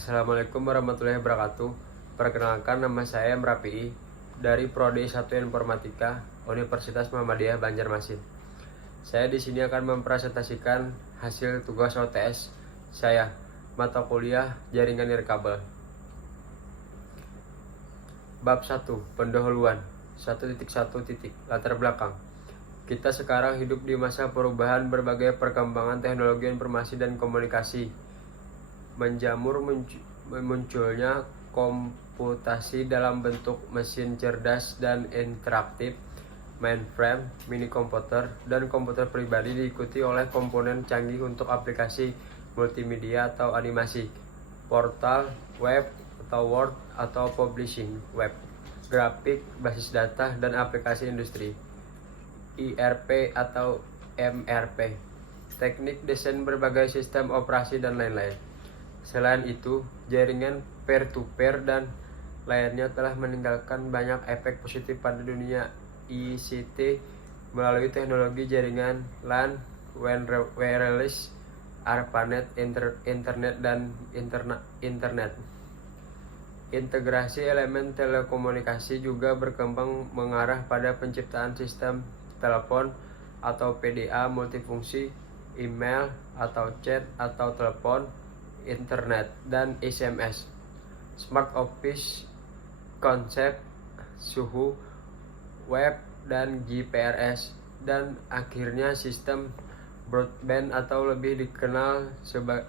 Assalamualaikum warahmatullahi wabarakatuh. Perkenalkan, nama saya Mrafi'i dari Prodi 1 Informatika Universitas Muhammadiyah Banjarmasin. Saya di sini akan mempresentasikan hasil tugas OTS saya, mata kuliah Jaringan Nirkabel. Bab 1, pendahuluan. 1.1. Latar belakang. Kita sekarang hidup di masa perubahan berbagai perkembangan teknologi informasi dan komunikasi. Menjamur munculnya komputasi dalam bentuk mesin cerdas dan interaktif, mainframe, mini komputer, dan komputer pribadi, diikuti oleh komponen canggih untuk aplikasi multimedia atau animasi, portal web atau Word atau publishing web, grafik, basis data, dan aplikasi industri, IRP atau MRP, teknik desain berbagai sistem operasi, dan lain-lain. Selain itu, jaringan peer-to-peer dan lainnya telah meninggalkan banyak efek positif pada dunia ICT melalui teknologi jaringan LAN, wireless, ARPANET, internet, dan internet. Integrasi elemen telekomunikasi juga berkembang mengarah pada penciptaan sistem telepon atau PDA multifungsi, email atau chat atau telepon, internet, dan SMS, smart office, konsep, suhu, web, dan GPRS, dan akhirnya sistem broadband atau lebih dikenal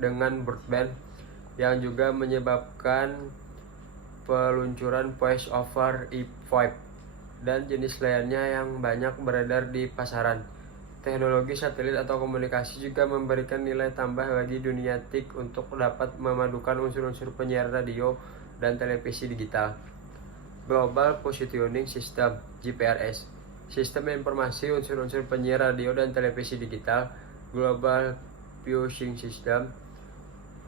dengan broadband, yang juga menyebabkan peluncuran voice over IP dan jenis lainnya yang banyak beredar di pasaran. Teknologi satelit atau komunikasi juga memberikan nilai tambah bagi dunia TIK untuk dapat memadukan unsur-unsur penyiaran radio dan televisi digital. Global Positioning System (GPRS), sistem informasi unsur-unsur penyiar radio dan televisi digital. Global Positioning System,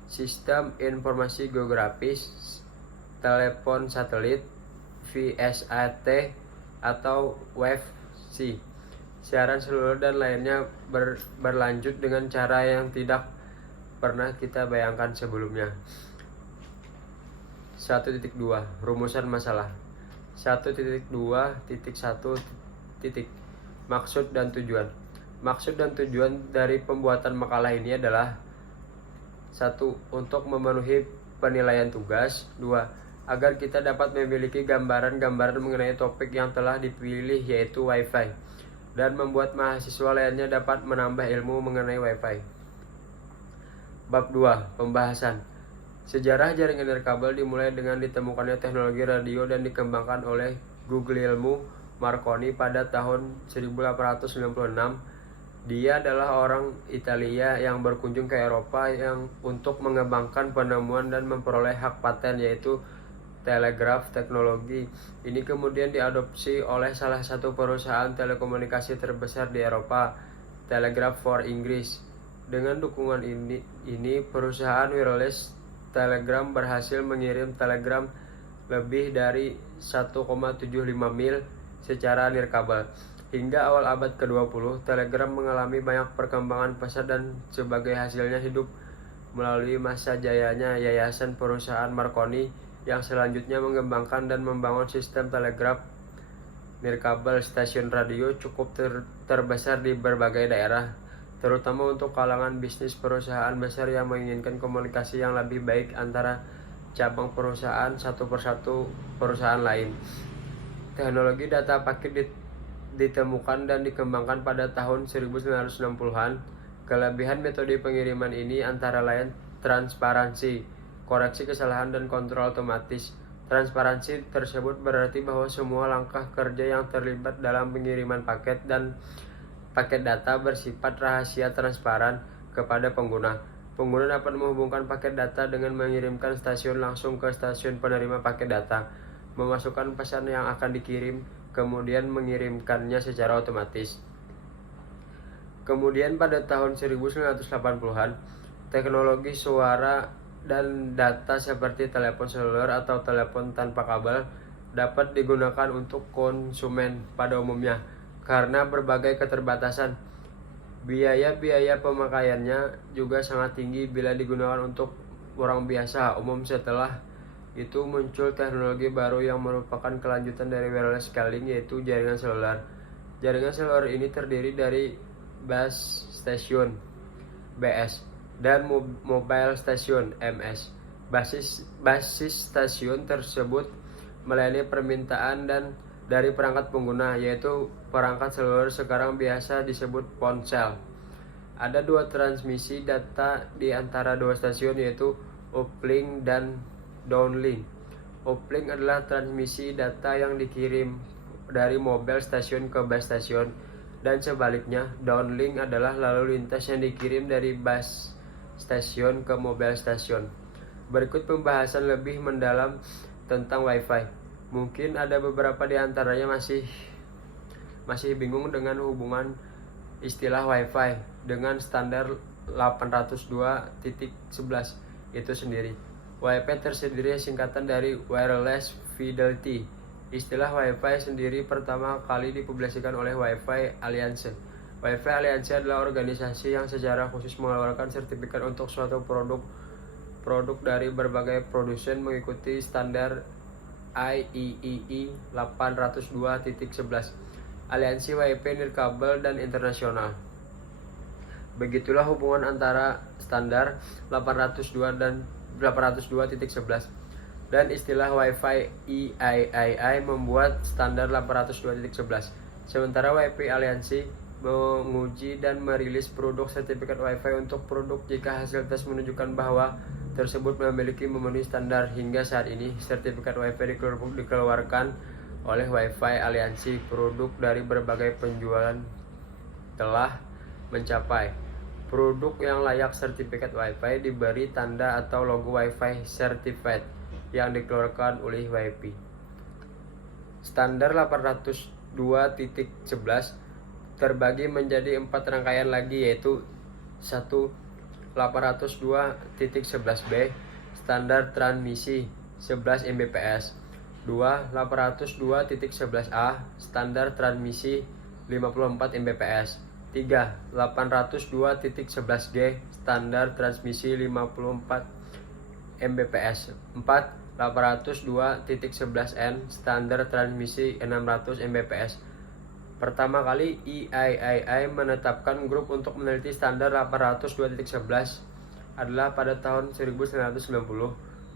sistem informasi geografis, telepon satelit, VSAT atau WiFi, siaran seluler, dan lainnya berlanjut dengan cara yang tidak pernah kita bayangkan sebelumnya. 1.2 Rumusan masalah. 1.2.1 Maksud dan tujuan. Maksud dan tujuan dari pembuatan makalah ini adalah: 1. Untuk memenuhi penilaian tugas. 2. Agar kita dapat memiliki gambaran-gambaran mengenai topik yang telah dipilih, yaitu Wi-Fi, dan membuat mahasiswa lainnya dapat menambah ilmu mengenai Wi-Fi. Bab 2. Pembahasan. Sejarah jaringan nirkabel dimulai dengan ditemukannya teknologi radio dan dikembangkan oleh Guglielmo Marconi pada tahun 1896. Dia adalah orang Italia yang berkunjung ke Eropa untuk mengembangkan penemuan dan memperoleh hak paten, yaitu telegraf. Teknologi ini kemudian diadopsi oleh salah satu perusahaan telekomunikasi terbesar di Eropa, Telegraph for Inggris. Dengan dukungan ini perusahaan wireless Telegram berhasil mengirim telegram lebih dari 1,75 mil secara nirkabel. Hingga awal abad ke-20, Telegram mengalami banyak perkembangan pesat dan sebagai hasilnya hidup melalui masa jayanya yayasan perusahaan Marconi yang selanjutnya mengembangkan dan membangun sistem telegraf nirkabel. Stasiun radio cukup terbesar di berbagai daerah, terutama untuk kalangan bisnis perusahaan besar yang menginginkan komunikasi yang lebih baik antara cabang perusahaan satu persatu perusahaan lain. Teknologi data paket ditemukan dan dikembangkan pada tahun 1960-an. Kelebihan metode pengiriman ini antara lain transparansi, koreksi kesalahan, dan kontrol otomatis. Transparansi tersebut berarti bahwa semua langkah kerja yang terlibat dalam pengiriman paket dan paket data bersifat rahasia transparan kepada pengguna. Pengguna dapat menghubungkan paket data dengan mengirimkan stasiun langsung ke stasiun penerima paket data, memasukkan pesan yang akan dikirim, kemudian mengirimkannya secara otomatis. Kemudian pada tahun 1980-an, teknologi suara dan data seperti telepon seluler atau telepon tanpa kabel dapat digunakan untuk konsumen pada umumnya. Karena berbagai keterbatasan, biaya pemakaiannya juga sangat tinggi bila digunakan untuk orang biasa umum. Setelah itu muncul teknologi baru yang merupakan kelanjutan dari wireless calling, yaitu jaringan seluler. Jaringan seluler ini terdiri dari base station (BS) dan mobile station (MS). Basis stasiun tersebut melayani permintaan dan dari perangkat pengguna, yaitu perangkat seluler sekarang biasa disebut ponsel. Ada dua transmisi data di antara dua stasiun, yaitu uplink dan downlink. Uplink adalah transmisi data yang dikirim dari mobile stasiun ke base station, dan sebaliknya downlink adalah lalu lintas yang dikirim dari base station ke mobile station. Berikut pembahasan lebih mendalam tentang Wi-Fi. Mungkin ada beberapa di antaranya masih bingung dengan hubungan istilah Wi-Fi dengan standar 802.11 itu sendiri. Wi-Fi tersendiri singkatan dari Wireless Fidelity. Istilah Wi-Fi sendiri pertama kali dipublikasikan oleh Wi-Fi Alliance. Wi-Fi Alliance adalah organisasi yang secara khusus mengeluarkan sertifikat untuk suatu produk dari berbagai produsen mengikuti standar IEEE 802.11, aliansi Wi-Fi nirkabel dan internasional. Begitulah hubungan antara standar 802 dan 802.11 dan istilah Wi-Fi EIII membuat standar 802.11. Sementara Wi-Fi aliansi menguji dan merilis produk sertifikat Wi-Fi untuk produk jika hasil tes menunjukkan bahwa tersebut memenuhi standar. Hingga saat ini, sertifikat Wi-Fi dikeluarkan oleh Wi-Fi aliansi. Produk dari berbagai penjualan telah mencapai. Produk yang layak sertifikat Wi-Fi diberi tanda atau logo Wi-Fi Certified yang dikeluarkan oleh Wi-Fi. Standar 802.11 terbagi menjadi 4 rangkaian lagi, yaitu 1. 802.11b standar transmisi 11 Mbps. 2. 802.11a standar transmisi 54 Mbps. 3. 802.11g standar transmisi 54 Mbps. 4. 802.11n standar transmisi 600 Mbps. Pertama kali IEEE menetapkan grup untuk meneliti standar 802.11 adalah pada tahun 1990.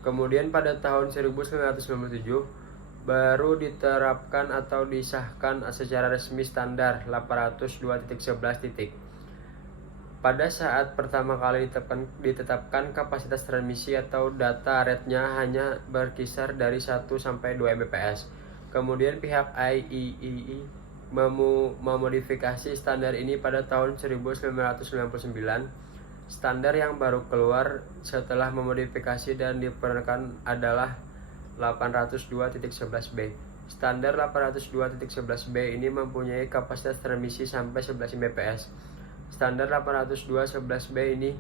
Kemudian pada tahun 1997 baru diterapkan atau disahkan secara resmi standar 802.11. Pada saat pertama kali ditetapkan kapasitas transmisi atau data rate-nya hanya berkisar dari 1 sampai 2 Mbps. Kemudian pihak IEEE memodifikasi standar ini pada tahun 1999. Standar yang baru keluar setelah memodifikasi dan diperkenalkan adalah 802.11b. Standar 802.11b ini mempunyai kapasitas transmisi sampai 11 Mbps. Standar 802.11b ini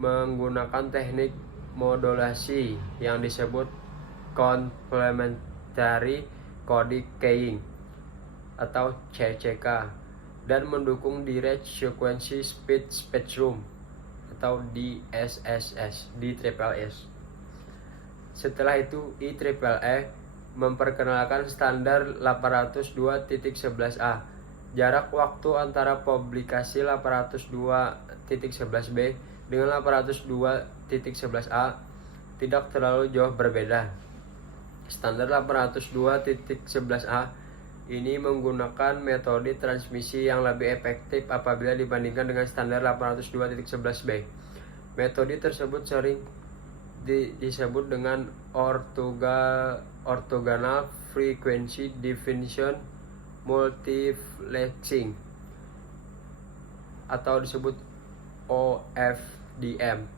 menggunakan teknik modulasi yang disebut Complementary Coding Keying atau CCK dan mendukung Direct Sequence Speed Spectrum atau DSSS. Setelah itu IEEE memperkenalkan standar 802.11a. Jarak waktu antara publikasi 802.11b dengan 802.11a tidak terlalu jauh berbeda. Standar 802.11a ini menggunakan metode transmisi yang lebih efektif apabila dibandingkan dengan standar 802.11b. Metode tersebut sering disebut dengan orthogonal frequency definition multiplexing atau disebut OFDM.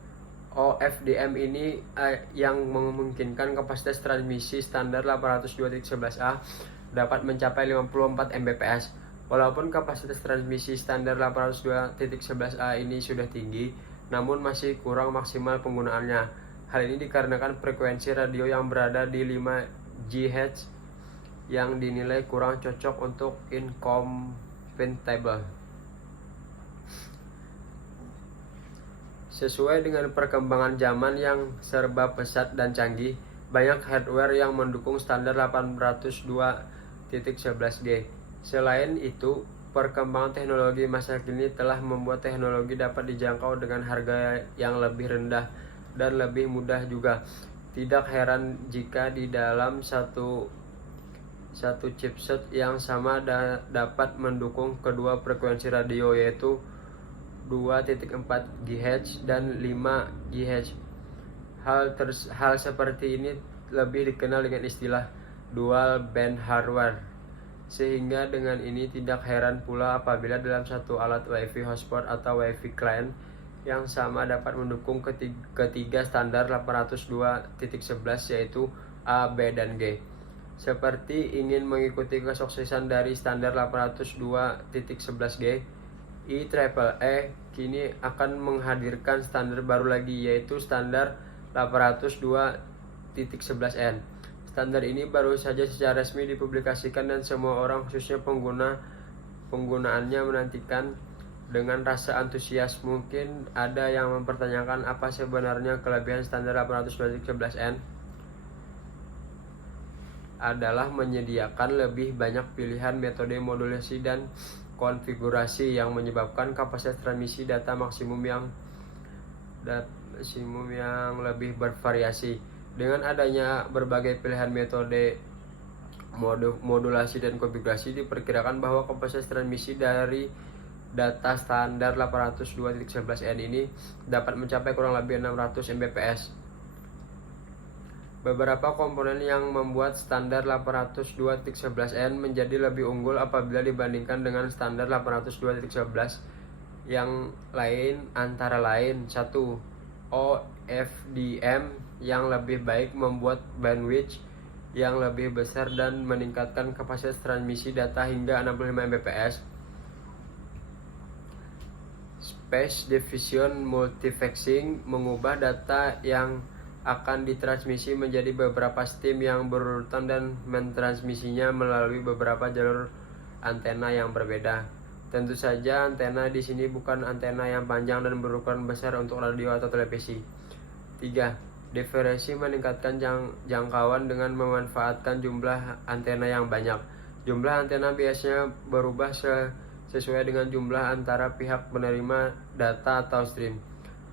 OFDM ini yang memungkinkan kapasitas transmisi standar 802.11a dapat mencapai 54 Mbps. Walaupun kapasitas transmisi standar 802.11a ini sudah tinggi, namun masih kurang maksimal penggunaannya. Hal ini dikarenakan frekuensi radio yang berada di 5 GHz yang dinilai kurang cocok untuk incompatible. Sesuai dengan perkembangan zaman yang serba pesat dan canggih, banyak hardware yang mendukung standar 802.11g. Selain itu, perkembangan teknologi masa kini telah membuat teknologi dapat dijangkau dengan harga yang lebih rendah dan lebih mudah juga. Tidak heran jika di dalam satu chipset yang sama dapat mendukung kedua frekuensi radio, yaitu 2.4 GHz dan 5 GHz. Hal seperti ini lebih dikenal dengan istilah dual band hardware. Sehingga dengan ini tidak heran pula apabila dalam satu alat WiFi hotspot atau WiFi client yang sama dapat mendukung ketiga standar 802.11 yaitu A, B, dan G. Seperti ingin mengikuti kesuksesan dari standar 802.11g, IEEE kini akan menghadirkan standar baru lagi, yaitu standar 802.11n. Standar ini baru saja secara resmi dipublikasikan dan semua orang, khususnya penggunaannya, menantikan dengan rasa antusias. Mungkin ada yang mempertanyakan apa sebenarnya kelebihan standar 802.11n. Adalah menyediakan lebih banyak pilihan metode modulasi dan konfigurasi yang menyebabkan kapasitas transmisi data maksimum yang lebih bervariasi. Dengan adanya berbagai pilihan metode modulasi dan konfigurasi, diperkirakan bahwa kapasitas transmisi dari data standar 802.11n ini dapat mencapai kurang lebih 600 Mbps. Beberapa komponen yang membuat standar 802.11n menjadi lebih unggul apabila dibandingkan dengan standar 802.11 yang lain, antara lain: 1. OFDM yang lebih baik, membuat bandwidth yang lebih besar dan meningkatkan kapasitas transmisi data hingga 65 Mbps. Space Diffusion Multiplexing mengubah data yang akan ditransmisi menjadi beberapa stream yang berurutan dan mentransmisinya melalui beberapa jalur antena yang berbeda. Tentu saja antena di sini bukan antena yang panjang dan berukuran besar untuk radio atau televisi. 3. Diferensi meningkatkan jangkauan dengan memanfaatkan jumlah antena yang banyak. Jumlah antena biasanya berubah sesuai dengan jumlah antara pihak penerima data atau stream.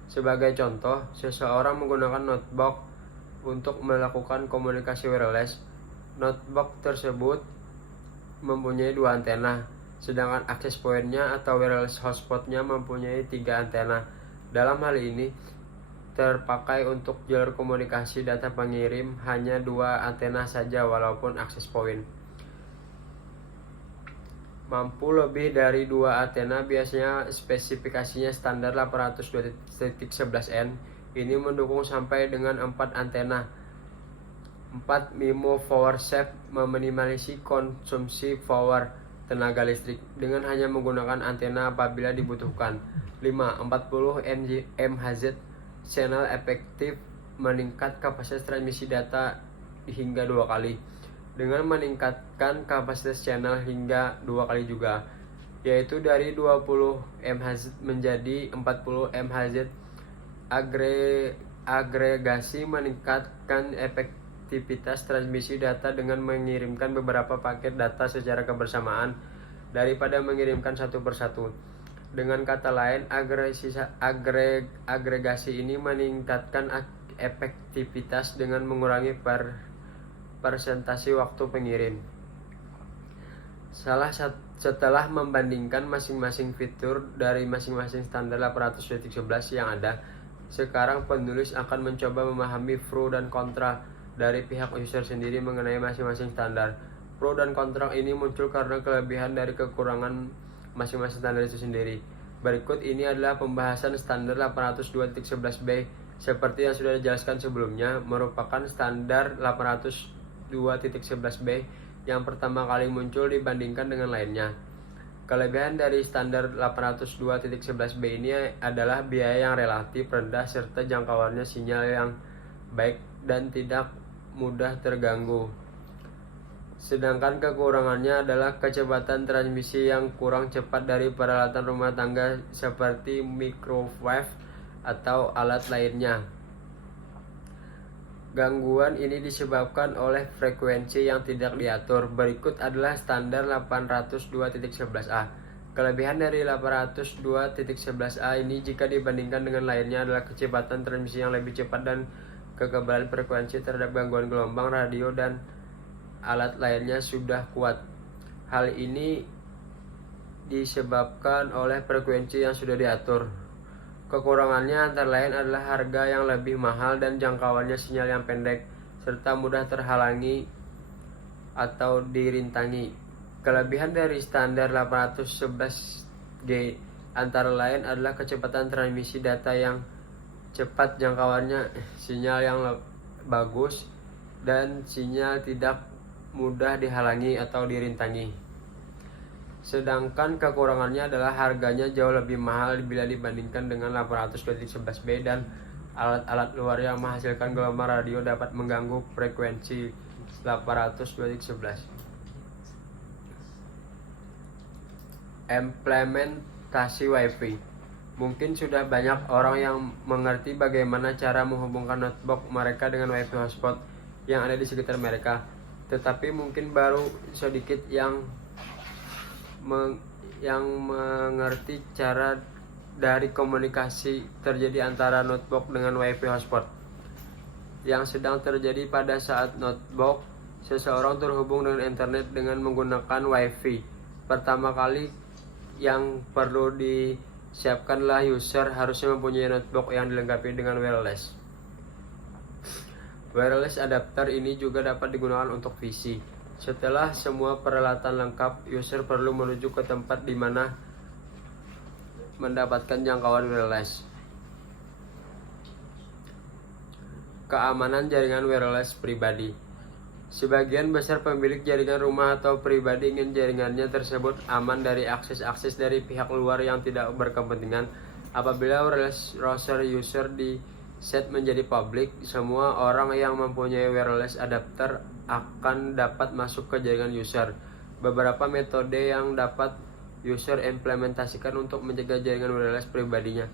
Sebagai contoh, seseorang menggunakan notebook untuk melakukan komunikasi wireless. Notebook tersebut mempunyai 2 antena, sedangkan access point-nya atau wireless hotspot-nya mempunyai 3 antena. Dalam hal ini, terpakai untuk jalur komunikasi data pengirim hanya 2 antena saja, walaupun access point mampu lebih dari 2 antena. Biasanya spesifikasinya standar 802.11n ini mendukung sampai dengan 4 antena. 4. MIMO power save meminimalisasi konsumsi power tenaga listrik dengan hanya menggunakan antena apabila dibutuhkan. 5. 40 MHz channel efektif meningkat kapasitas transmisi data hingga 2 kali, dengan meningkatkan kapasitas channel hingga 2 kali juga, yaitu dari 20 MHz menjadi 40 MHz. Agregasi meningkatkan efektivitas transmisi data dengan mengirimkan beberapa paket data secara kebersamaan daripada mengirimkan satu persatu. Dengan kata lain, agregasi ini meningkatkan efektivitas dengan mengurangi persentase waktu pengirim. Setelah membandingkan masing-masing fitur dari masing-masing standar 802.11 yang ada, sekarang penulis akan mencoba memahami pro dan kontra dari pihak user sendiri mengenai masing-masing standar. Pro dan kontra ini muncul karena kelebihan dari kekurangan masing-masing standar itu sendiri. Berikut ini adalah pembahasan standar 802.11b. Seperti yang sudah dijelaskan sebelumnya, merupakan standar 802.11b yang pertama kali muncul dibandingkan dengan lainnya. Kelebihan dari standar 802.11b ini adalah biaya yang relatif rendah serta jangkauannya sinyal yang baik dan tidak mudah terganggu. Sedangkan kekurangannya adalah kecepatan transmisi yang kurang cepat dari peralatan rumah tangga seperti microwave atau alat lainnya. Gangguan ini disebabkan oleh frekuensi yang tidak diatur. Berikut adalah standar 802.11a. Kelebihan dari 802.11a ini jika dibandingkan dengan lainnya adalah kecepatan transmisi yang lebih cepat dan kekebalan frekuensi terhadap gangguan gelombang radio dan alat lainnya sudah kuat. Hal ini disebabkan oleh frekuensi yang sudah diatur. Kekurangannya antara lain adalah harga yang lebih mahal dan jangkauannya sinyal yang pendek, serta mudah terhalangi atau dirintangi. Kelebihan dari standar 811G antara lain adalah kecepatan transmisi data yang cepat, jangkauannya sinyal yang bagus, dan sinyal tidak mudah dihalangi atau dirintangi. Sedangkan kekurangannya adalah harganya jauh lebih mahal bila dibandingkan dengan 802.11b dan alat-alat luar yang menghasilkan gelombang radio dapat mengganggu frekuensi 802.11. Implementasi Wi-Fi. Mungkin sudah banyak orang yang mengerti bagaimana cara menghubungkan notebook mereka dengan Wi-Fi hotspot yang ada di sekitar mereka, tetapi mungkin baru sedikit yang mengerti cara dari komunikasi terjadi antara notebook dengan Wi-Fi hotspot yang sedang terjadi pada saat notebook seseorang terhubung dengan internet dengan menggunakan Wi-Fi. Pertama kali yang perlu disiapkanlah user harusnya mempunyai notebook yang dilengkapi dengan wireless. Wireless adapter ini juga dapat digunakan untuk PC. Setelah semua peralatan lengkap, user perlu menuju ke tempat di mana mendapatkan jangkauan wireless. Keamanan jaringan wireless pribadi. Sebagian besar pemilik jaringan rumah atau pribadi ingin jaringannya tersebut aman dari akses-akses dari pihak luar yang tidak berkepentingan. Apabila wireless router user di set menjadi publik, semua orang yang mempunyai wireless adapter akan dapat masuk ke jaringan user. Beberapa metode yang dapat user implementasikan untuk menjaga jaringan wireless pribadinya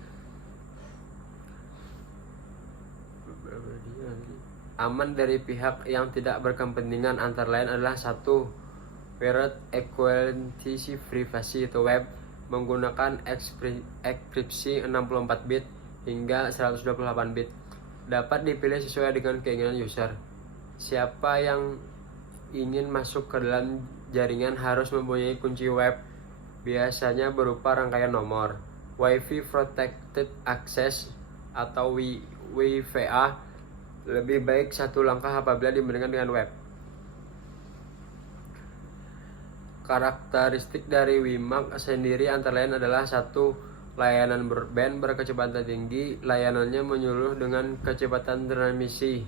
aman dari pihak yang tidak berkepentingan antara lain adalah 1. Word Equality Privacy atau web menggunakan enkripsi 64 bit hingga 128 bit. Dapat dipilih sesuai dengan keinginan user. Siapa yang ingin masuk ke dalam jaringan harus mempunyai kunci web, biasanya berupa rangkaian nomor. Wi-Fi Protected Access atau WiFA lebih baik satu langkah apabila dibandingkan dengan web. Karakteristik dari WiMAX sendiri antara lain adalah 1. Layanan broadband berkecepatan tinggi. Layanannya menyeluruh dengan kecepatan transmisi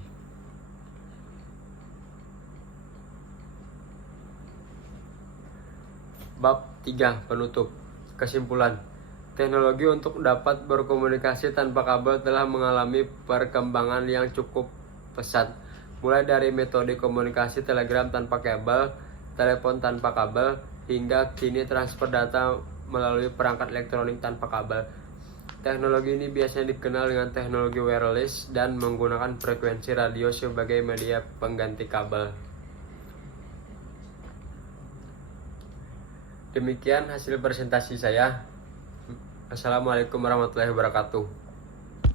Bab 3. Penutup. Kesimpulan. Teknologi untuk dapat berkomunikasi tanpa kabel telah mengalami perkembangan yang cukup pesat, mulai dari metode komunikasi telegram tanpa kabel, telepon tanpa kabel, hingga kini transfer data melalui perangkat elektronik tanpa kabel. Teknologi ini biasanya dikenal dengan teknologi wireless dan menggunakan frekuensi radio sebagai media pengganti kabel. Demikian hasil presentasi saya. Assalamualaikum warahmatullahi wabarakatuh.